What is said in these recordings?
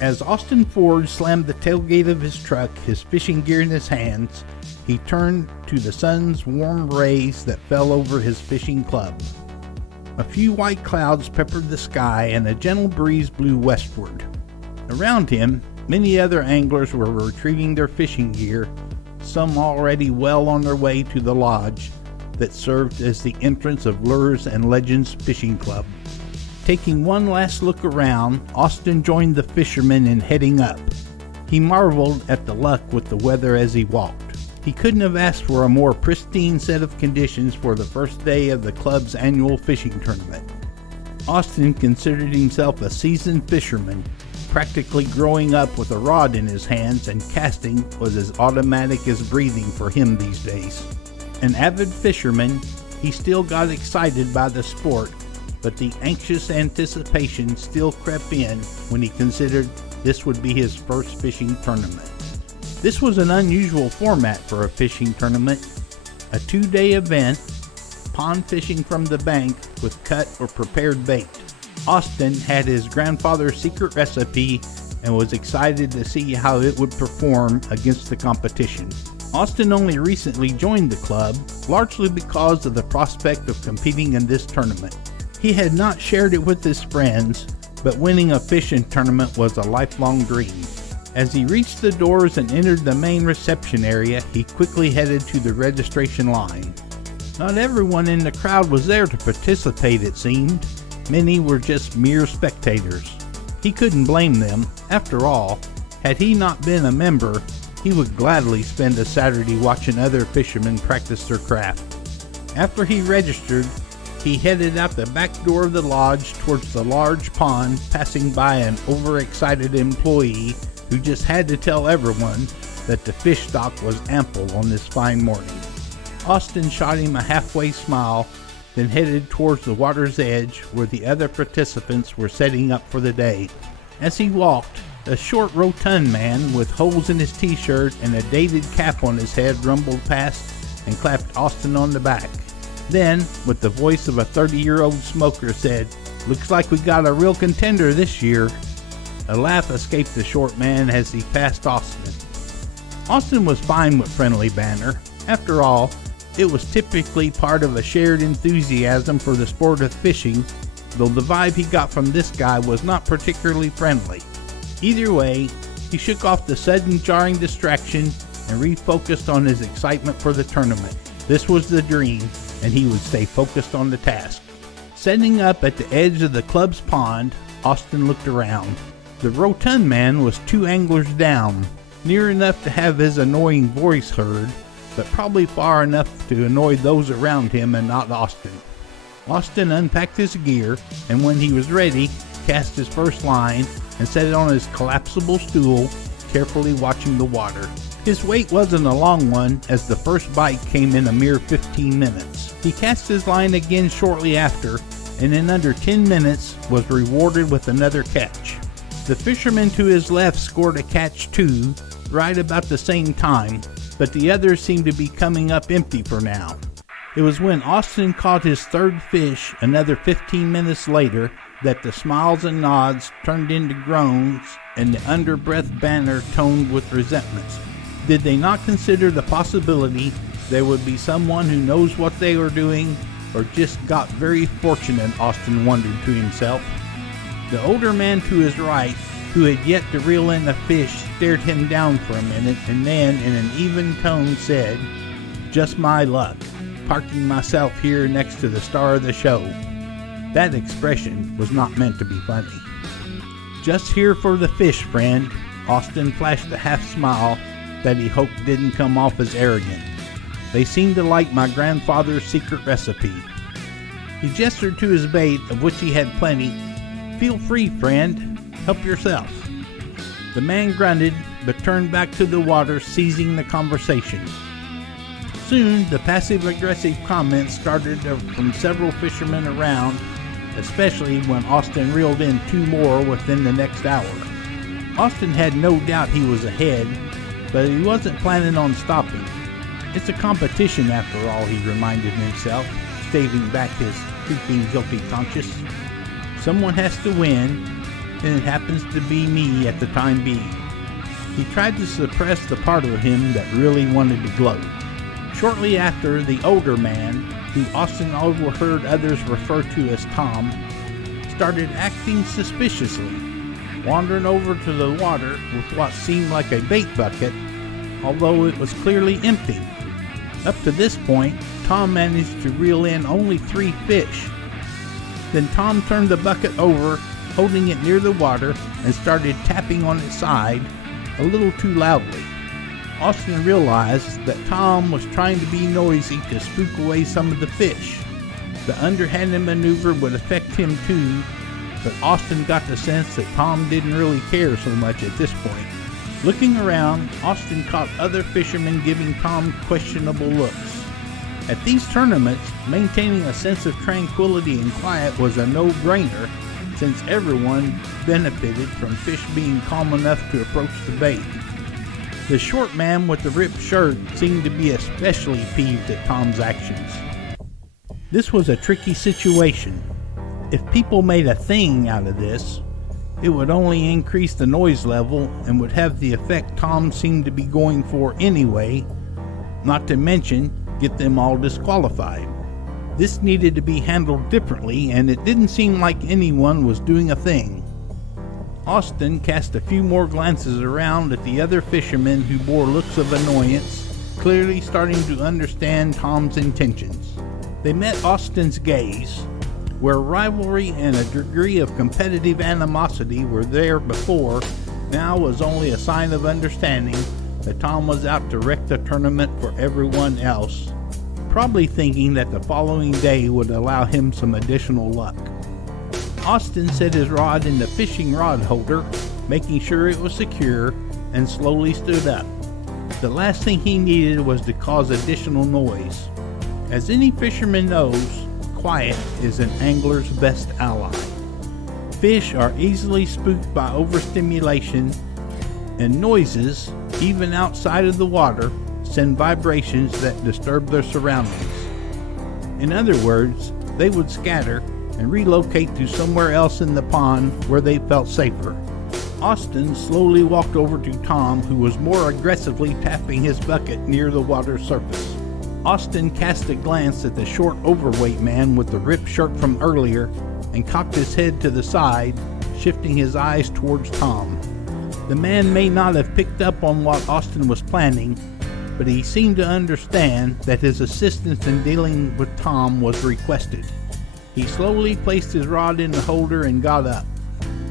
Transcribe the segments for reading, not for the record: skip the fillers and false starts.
As Austin Ford slammed the tailgate of his truck, his fishing gear in his hands, he turned to the sun's warm rays that fell over his fishing club. A few white clouds peppered the sky and a gentle breeze blew westward. Around him, many other anglers were retrieving their fishing gear, some already well on their way to the lodge that served as the entrance of Lures and Legends Fishing Club. Taking one last look around, Austin joined the fishermen in heading up. He marveled at the luck with the weather as he walked. He couldn't have asked for a more pristine set of conditions for the first day of the club's annual fishing tournament. Austin considered himself a seasoned fisherman, practically growing up with a rod in his hands, and casting was as automatic as breathing for him these days. An avid fisherman, he still got excited by the sport, but the anxious anticipation still crept in when he considered this would be his first fishing tournament. This was an unusual format for a fishing tournament, a 2-day event, pond fishing from the bank with cut or prepared bait. Austin had his grandfather's secret recipe and was excited to see how it would perform against the competition. Austin only recently joined the club, largely because of the prospect of competing in this tournament. He had not shared it with his friends, but winning a fishing tournament was a lifelong dream. As he reached the doors and entered the main reception area, he quickly headed to the registration line. Not everyone in the crowd was there to participate, it seemed. Many were just mere spectators. He couldn't blame them. After all, had he not been a member, he would gladly spend a Saturday watching other fishermen practice their craft. After he registered, he headed out the back door of the lodge towards the large pond, passing by an overexcited employee who just had to tell everyone that the fish stock was ample on this fine morning. Austin shot him a halfway smile, then headed towards the water's edge where the other participants were setting up for the day. As he walked, a short, rotund man with holes in his t-shirt and a dated cap on his head rumbled past and clapped Austin on the back. Then, with the voice of a 30-year-old smoker, said, "Looks like we got a real contender this year." A laugh escaped the short man as he passed Austin. Austin was fine with friendly banter. After all, it was typically part of a shared enthusiasm for the sport of fishing, though the vibe he got from this guy was not particularly friendly. Either way, he shook off the sudden jarring distraction and refocused on his excitement for the tournament. This was the dream, and he would stay focused on the task. Setting up at the edge of the club's pond, Austin looked around. The rotund man was 2 anglers down, near enough to have his annoying voice heard, but probably far enough to annoy those around him and not Austin. Austin unpacked his gear, and when he was ready, cast his first line and set it on his collapsible stool, carefully watching the water. His wait wasn't a long one, as the first bite came in a mere 15 minutes. He cast his line again shortly after, and in under 10 minutes was rewarded with another catch. The fisherman to his left scored a catch too, right about the same time, but the others seemed to be coming up empty for now. It was when Austin caught his third fish another 15 minutes later that the smiles and nods turned into groans and the underbreath banter toned with resentment. Did they not consider the possibility there would be someone who knows what they are doing, or just got very fortunate, Austin wondered to himself. The older man to his right, who had yet to reel in a fish, stared him down for a minute and then, in an even tone, said, "Just my luck, parking myself here next to the star of the show." That expression was not meant to be funny. "Just here for the fish, friend." Austin flashed a half smile that he hoped didn't come off as arrogant. "They seem to like my grandfather's secret recipe." He gestured to his bait, of which he had plenty. "Feel free, friend. Help yourself." The man grunted, but turned back to the water, seizing the conversation. Soon, the passive-aggressive comments started from several fishermen around, especially when Austin reeled in 2 more within the next hour. Austin had no doubt he was ahead, but he wasn't planning on stopping. It's a competition after all, he reminded himself, staving back his creeping guilty conscience. Someone has to win, and it happens to be me at the time being." He tried to suppress the part of him that really wanted to gloat. Shortly after, the older man, who Austin overheard others refer to as Tom, started acting suspiciously, wandering over to the water with what seemed like a bait bucket, although it was clearly empty. Up to this point, Tom managed to reel in only 3 fish. Then Tom turned the bucket over, holding it near the water, and started tapping on its side a little too loudly. Austin realized that Tom was trying to be noisy to spook away some of the fish. The underhanded maneuver would affect him too, but Austin got the sense that Tom didn't really care so much at this point. Looking around, Austin caught other fishermen giving Tom questionable looks. At these tournaments, maintaining a sense of tranquility and quiet was a no-brainer, since everyone benefited from fish being calm enough to approach the bait. The short man with the ripped shirt seemed to be especially peeved at Tom's actions. This was a tricky situation. If people made a thing out of this, it would only increase the noise level and would have the effect Tom seemed to be going for anyway, not to mention get them all disqualified. This needed to be handled differently, and it didn't seem like anyone was doing a thing. Austin cast a few more glances around at the other fishermen who bore looks of annoyance, clearly starting to understand Tom's intentions. They met Austin's gaze. Where rivalry and a degree of competitive animosity were there before, now was only a sign of understanding that Tom was out to wreck the tournament for everyone else, probably thinking that the following day would allow him some additional luck. Austin set his rod in the fishing rod holder, making sure it was secure, and slowly stood up. The last thing he needed was to cause additional noise. As any fisherman knows, quiet is an angler's best ally. Fish are easily spooked by overstimulation, and noises, even outside of the water, send vibrations that disturb their surroundings. In other words, they would scatter and relocate to somewhere else in the pond where they felt safer. Austin slowly walked over to Tom, who was more aggressively tapping his bucket near the water's surface. Austin cast a glance at the short, overweight man with the ripped shirt from earlier and cocked his head to the side, shifting his eyes towards Tom. The man may not have picked up on what Austin was planning, but he seemed to understand that his assistance in dealing with Tom was requested. He slowly placed his rod in the holder and got up.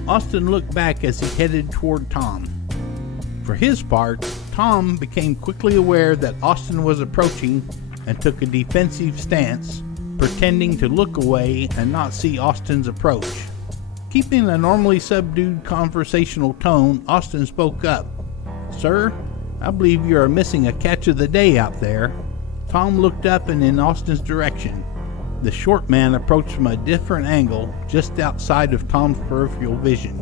Austin looked back as he headed toward Tom. For his part, Tom became quickly aware that Austin was approaching and took a defensive stance, pretending to look away and not see Austin's approach. Keeping a normally subdued conversational tone, Austin spoke up. "Sir, I believe you are missing a catch of the day out there." Tom looked up and in Austin's direction. The short man approached from a different angle, just outside of Tom's peripheral vision.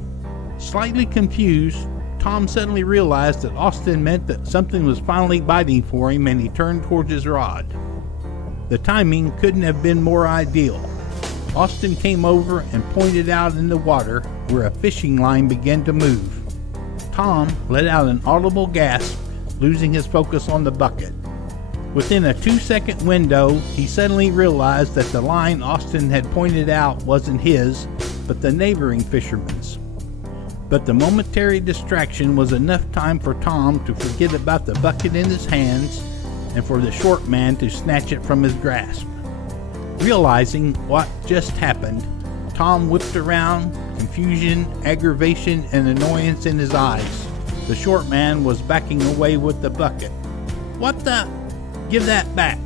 Slightly confused, Tom suddenly realized that Austin meant that something was finally biting for him, and he turned towards his rod. The timing couldn't have been more ideal. Austin came over and pointed out in the water where a fishing line began to move. Tom let out an audible gasp, losing his focus on the bucket. Within a 2-second window, he suddenly realized that the line Austin had pointed out wasn't his, but the neighboring fisherman's. But the momentary distraction was enough time for Tom to forget about the bucket in his hands and for the short man to snatch it from his grasp. Realizing what just happened, Tom whipped around, confusion, aggravation, and annoyance in his eyes. The short man was backing away with the bucket. "What the? Give that back."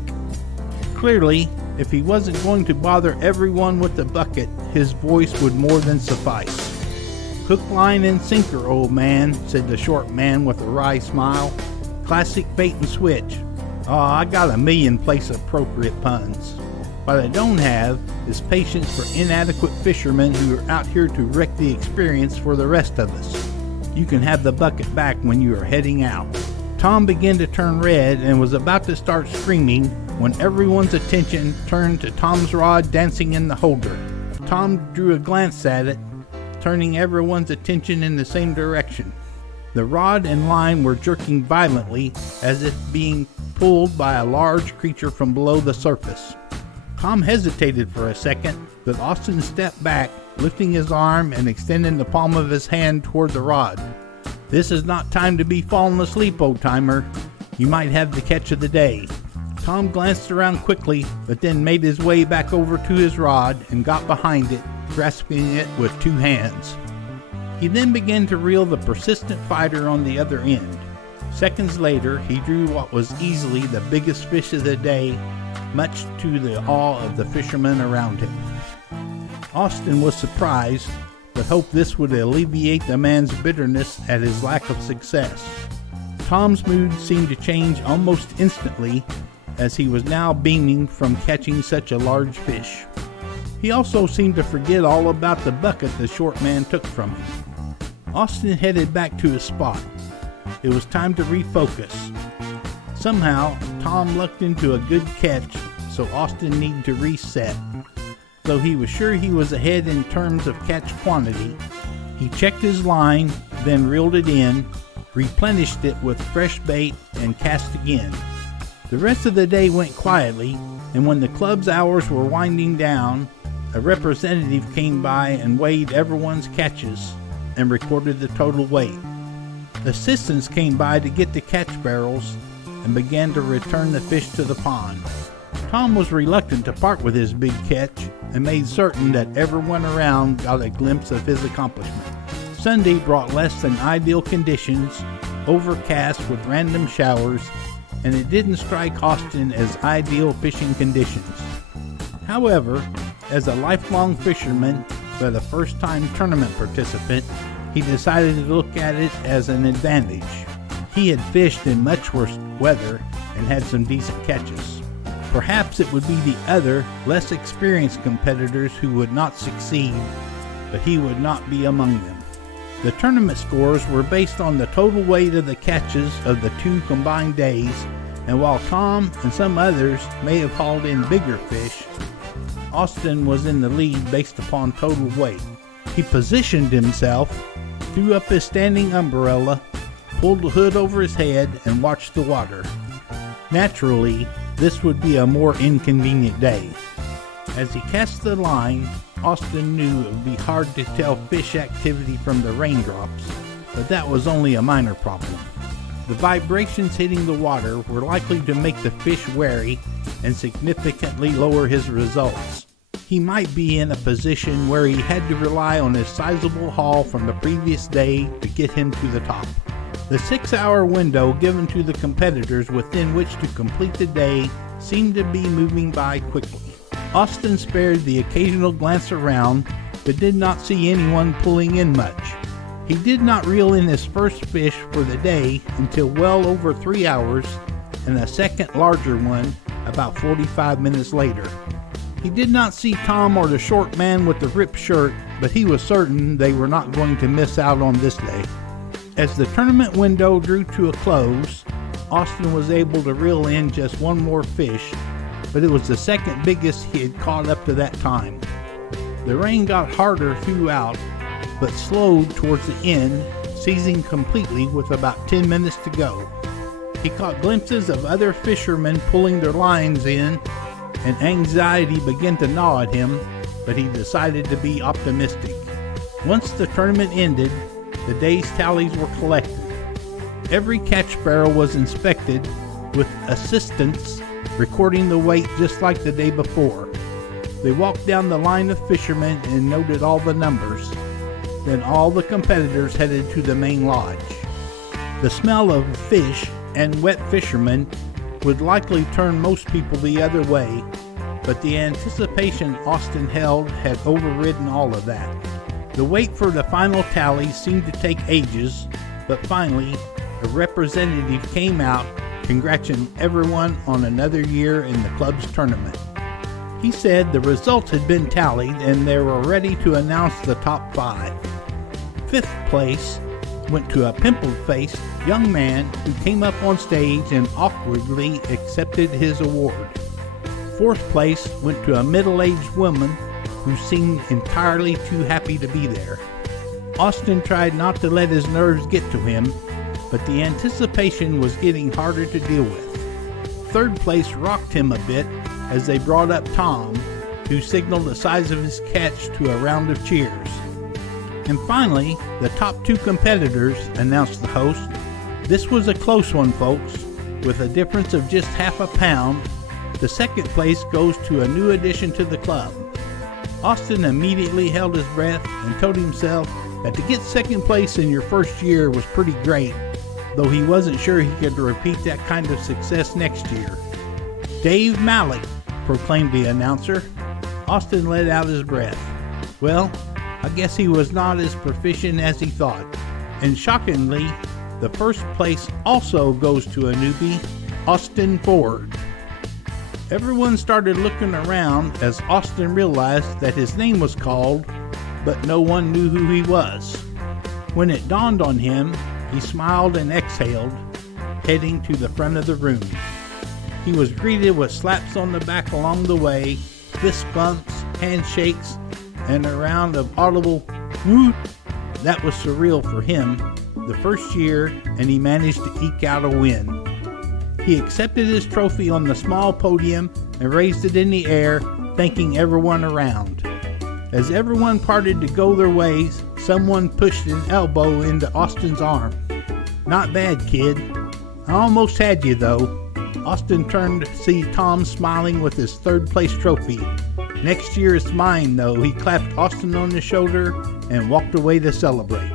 Clearly, if he wasn't going to bother everyone with the bucket, his voice would more than suffice. "Hook, line, and sinker, old man," said the short man with a wry smile. "Classic bait and switch. Oh, I got a million place-appropriate puns. What I don't have is patience for inadequate fishermen who are out here to wreck the experience for the rest of us. You can have the bucket back when you are heading out." Tom began to turn red and was about to start screaming when everyone's attention turned to Tom's rod dancing in the holder. Tom drew a glance at it, turning everyone's attention in the same direction. The rod and line were jerking violently as if being pulled by a large creature from below the surface. Tom hesitated for a second, but Austin stepped back, lifting his arm and extending the palm of his hand toward the rod. "This is not time to be falling asleep, old-timer. You might have the catch of the day." Tom glanced around quickly, but then made his way back over to his rod and got behind it, grasping it with two hands. He then began to reel the persistent fighter on the other end. Seconds later, he drew what was easily the biggest fish of the day, much to the awe of the fishermen around him. Austin was surprised, but hoped this would alleviate the man's bitterness at his lack of success. Tom's mood seemed to change almost instantly, as he was now beaming from catching such a large fish. He also seemed to forget all about the bucket the short man took from him. Austin headed back to his spot. It was time to refocus. Somehow, Tom lucked into a good catch, so Austin needed to reset. Though he was sure he was ahead in terms of catch quantity, he checked his line, then reeled it in, replenished it with fresh bait, and cast again. The rest of the day went quietly, and when the club's hours were winding down, a representative came by and weighed everyone's catches and recorded the total weight. Assistants came by to get the catch barrels and began to return the fish to the pond. Tom was reluctant to part with his big catch and made certain that everyone around got a glimpse of his accomplishment. Sunday brought less than ideal conditions, overcast with random showers, and it didn't strike Austin as ideal fishing conditions. However, as a lifelong fisherman but a first-time tournament participant, he decided to look at it as an advantage. He had fished in much worse weather and had some decent catches. Perhaps it would be the other, less experienced competitors who would not succeed, but he would not be among them. The tournament scores were based on the total weight of the catches of the two combined days, and while Tom and some others may have hauled in bigger fish, Austin was in the lead based upon total weight. He positioned himself, threw up his standing umbrella, pulled the hood over his head, and watched the water. Naturally, this would be a more inconvenient day. As he cast the line, Austin knew it would be hard to tell fish activity from the raindrops, but that was only a minor problem. The vibrations hitting the water were likely to make the fish wary and significantly lower his results. He might be in a position where he had to rely on his sizable haul from the previous day to get him to the top. The 6-hour window given to the competitors within which to complete the day seemed to be moving by quickly. Austin spared the occasional glance around, but did not see anyone pulling in much. He did not reel in his first fish for the day until well over 3 hours, and a second larger one about 45 minutes later. He did not see Tom or the short man with the ripped shirt, but he was certain they were not going to miss out on this day. As the tournament window drew to a close, Austin was able to reel in just one more fish, but it was the second biggest he had caught up to that time. The rain got harder throughout, but slowed towards the end, ceasing completely with about 10 minutes to go. He caught glimpses of other fishermen pulling their lines in, and anxiety began to gnaw at him, but he decided to be optimistic. Once the tournament ended, the day's tallies were collected. Every catch barrel was inspected, with assistants recording the weight just like the day before. They walked down the line of fishermen and noted all the numbers. Then all the competitors headed to the main lodge. The smell of fish and wet fishermen would likely turn most people the other way, but the anticipation Austin held had overridden all of that. The wait for the final tally seemed to take ages, but finally, a representative came out congratulating everyone on another year in the club's tournament. He said the results had been tallied and they were ready to announce the top 5. 5th place went to a pimple-faced young man who came up on stage and awkwardly accepted his award. 4th place went to a middle-aged woman who seemed entirely too happy to be there. Austin tried not to let his nerves get to him, but the anticipation was getting harder to deal with. Third place rocked him a bit as they brought up Tom, who signaled the size of his catch to a round of cheers. And finally, the top 2 competitors, announced the host. This was a close one, folks, with a difference of just half a pound. The second place goes to a new addition to the club. Austin immediately held his breath and told himself that to get second place in your first year was pretty great, though he wasn't sure he could repeat that kind of success next year. "Dave Malik," proclaimed the announcer. Austin let out his breath. Well, I guess he was not as proficient as he thought. And shockingly, the first place also goes to a newbie, Austin Ford. Everyone started looking around as Austin realized that his name was called, but no one knew who he was. When it dawned on him, he smiled and exhaled, heading to the front of the room. He was greeted with slaps on the back along the way, fist bumps, handshakes, and a round of audible "whoop." That was surreal for him, the first year, and he managed to eke out a win. He accepted his trophy on the small podium and raised it in the air, thanking everyone around. As everyone parted to go their ways, someone pushed an elbow into Austin's arm. "Not bad, kid. I almost had you, though." Austin turned to see Tom smiling with his third place trophy. "Next year it's mine, though." He clapped Austin on the shoulder and walked away to celebrate.